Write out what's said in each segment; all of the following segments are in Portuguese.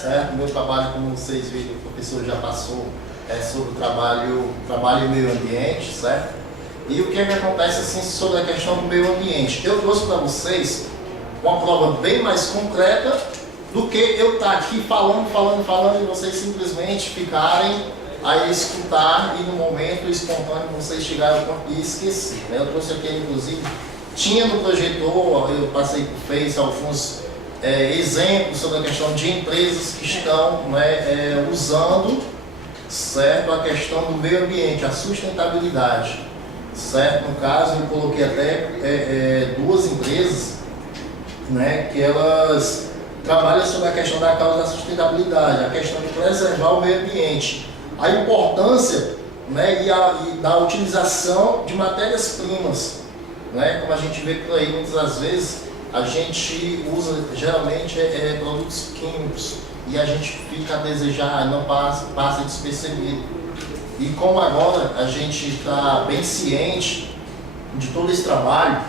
certo? Meu trabalho, como vocês viram, o professor já passou, é sobre o trabalho e meio ambiente, certo? E o que é que acontece assim sobre a questão do meio ambiente? Eu trouxe para vocês uma prova bem mais concreta do que eu estar aqui falando e vocês simplesmente ficarem a escutar e no momento espontâneo vocês chegarem ao ponto e esquecer, né? Eu trouxe aqui, inclusive, tinha no projetor, eu passei por Face alguns exemplos sobre a questão de empresas que estão, né, usando, certo, a questão do meio ambiente, a sustentabilidade, certo? No caso, eu coloquei até duas empresas, né, que elas trabalham sobre a questão da causa da sustentabilidade, a questão de preservar o meio ambiente, a importância, né, e da utilização de matérias-primas, né, como a gente vê por aí muitas das vezes, a gente usa geralmente produtos químicos e a gente fica a desejar, não passa despercebido. E como agora a gente está bem ciente de todo esse trabalho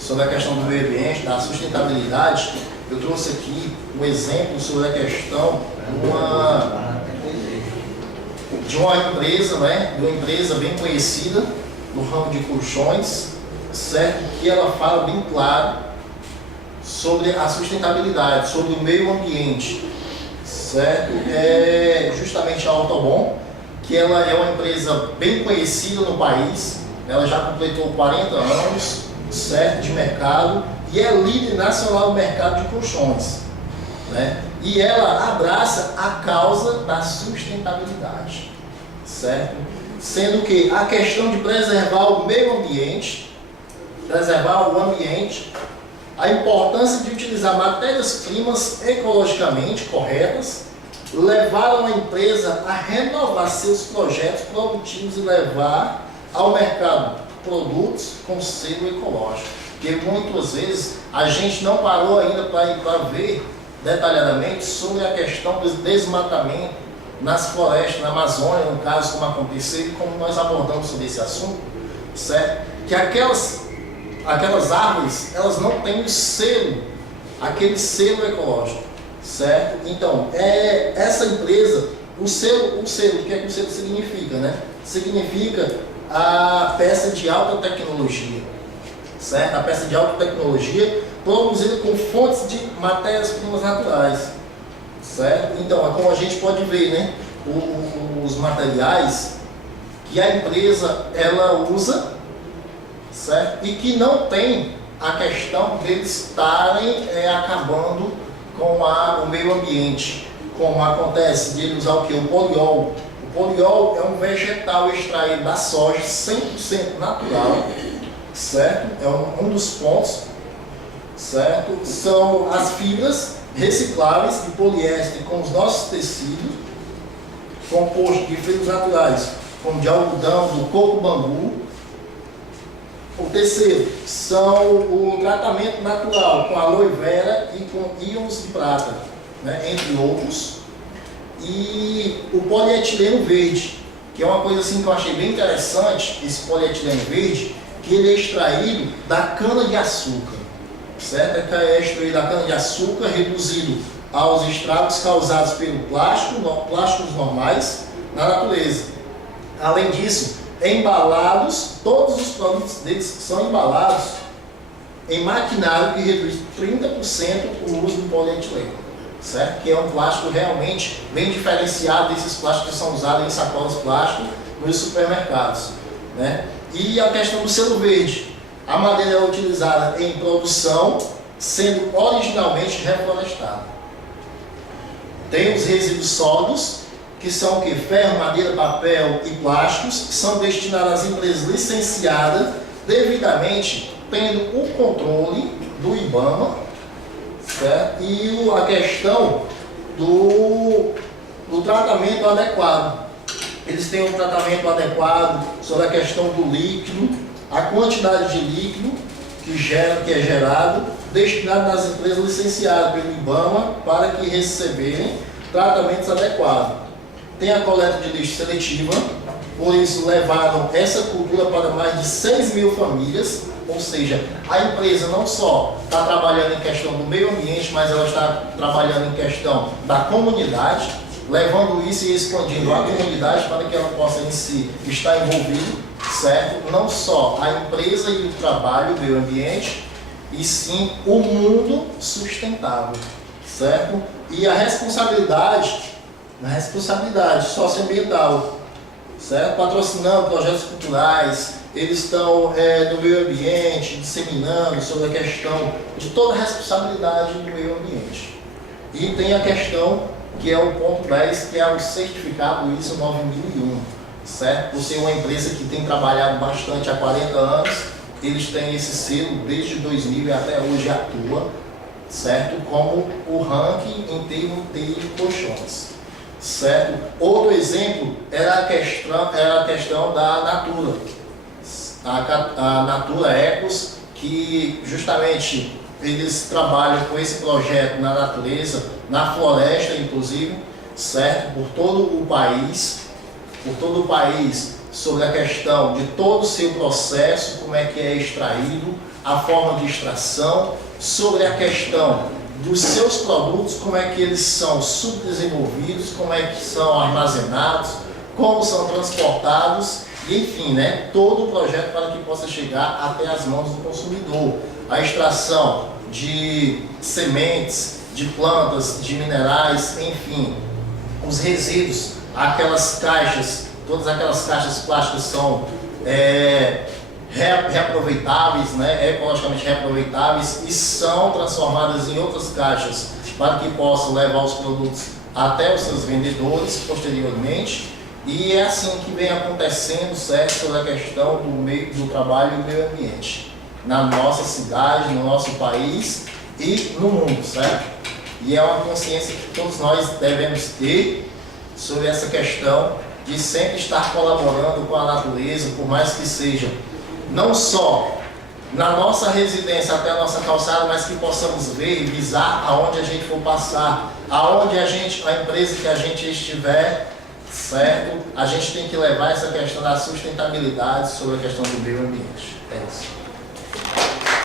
sobre a questão do meio ambiente, da sustentabilidade, eu trouxe aqui um exemplo sobre a questão de uma empresa, né, de uma empresa bem conhecida no ramo de colchões, certo? Que ela fala bem claro sobre a sustentabilidade, sobre o meio ambiente, certo? É justamente a Autobom, que ela é uma empresa bem conhecida no país, ela já completou 40 anos, certo, de mercado, e é líder nacional no mercado de colchões, né? E ela abraça a causa da sustentabilidade, certo? Sendo que a questão de preservar o meio ambiente, preservar o ambiente, a importância de utilizar matérias-primas ecologicamente corretas, levaram a empresa a renovar seus projetos produtivos e levar ao mercado produtos com selo ecológico. Porque muitas vezes a gente não parou ainda para ver detalhadamente sobre a questão do desmatamento nas florestas, na Amazônia, no caso, como aconteceu, e como nós abordamos sobre esse assunto, certo? Que aquelas árvores, elas não têm o selo, aquele selo ecológico, certo? Então, essa empresa, o selo, o que é que o selo significa, né? Significa a peça de alta tecnologia, certo? A peça de alta tecnologia produzida com fontes de matérias-primas naturais, certo? Então, como a gente pode ver, né? Os materiais que a empresa ela usa, certo? E que não tem a questão deles estarem acabando com o meio ambiente, como acontece de ele usar o que? O poliol. O poliol é um vegetal extraído da soja 100% natural, certo? É um dos pontos, certo? São as fibras recicláveis de poliéster com os nossos tecidos, composto de fibras naturais, como de algodão, do coco bambu. O terceiro são o tratamento natural com aloe vera e com íons de prata, né, entre outros. E o polietileno verde, que é uma coisa assim que eu achei bem interessante, esse polietileno verde, que ele é extraído da cana-de-açúcar, certo? É extraído da cana-de-açúcar, reduzido aos estragos causados pelo plásticos normais na natureza. Além disso, embalados, todos os produtos deles são embalados em maquinário que reduz 30% o uso do polietileno, certo? Que é um plástico realmente bem diferenciado desses plásticos que são usados em sacolas plásticas nos supermercados, né? E a questão do selo verde, a madeira é utilizada em produção, sendo originalmente reflorestada. Tem os resíduos sólidos, que são o que? Ferro, madeira, papel e plásticos, que são destinados às empresas licenciadas, devidamente tendo o controle do IBAMA, certo? E a questão do tratamento adequado. Eles têm um tratamento adequado sobre a questão do líquido, a quantidade de líquido que é gerado, destinado às empresas licenciadas pelo IBAMA para que receberem tratamentos adequados. Tem a coleta de lixo seletiva, por isso levaram essa cultura para mais de 6.000 famílias, ou seja, a empresa não só está trabalhando em questão do meio ambiente, mas ela está trabalhando em questão da comunidade, levando isso e expandindo a comunidade para que ela possa em si estar envolvida, certo? Não só a empresa e o trabalho, o meio ambiente, e sim o mundo sustentável, certo? E a responsabilidade socioambiental, certo? Patrocinando projetos culturais, eles estão no meio ambiente, disseminando sobre a questão de toda a responsabilidade do meio ambiente. E tem a questão que é o ponto 10, que é o certificado ISO 9001, certo? Por ser uma empresa que tem trabalhado bastante há 40 anos, eles têm esse selo desde 2000 e até hoje atua, certo? Como o ranking em termos de colchões, certo? Outro exemplo era a questão da Natura, a Natura Ecos, que justamente eles trabalham com esse projeto na natureza, na floresta inclusive, certo? Por todo o país, sobre a questão de todo o seu processo, como é que é extraído, a forma de extração, sobre a questão dos seus produtos, como é que eles são subdesenvolvidos, como é que são armazenados, como são transportados, e enfim, né, todo o projeto para que possa chegar até as mãos do consumidor. A extração de sementes, de plantas, de minerais, enfim, os resíduos, aquelas caixas, todas aquelas caixas plásticas são reaproveitáveis, né, ecologicamente reaproveitáveis, e são transformadas em outras caixas para que possam levar os produtos até os seus vendedores posteriormente. E é assim que vem acontecendo, certo, sobre a questão do trabalho e do meio ambiente na nossa cidade, no nosso país e no mundo, certo? E é uma consciência que todos nós devemos ter sobre essa questão de sempre estar colaborando com a natureza, por mais que seja não só na nossa residência até a nossa calçada, mas que possamos ver e visar aonde a gente for passar, aonde a empresa que a gente estiver, certo? A gente tem que levar essa questão da sustentabilidade sobre a questão do meio ambiente. É isso.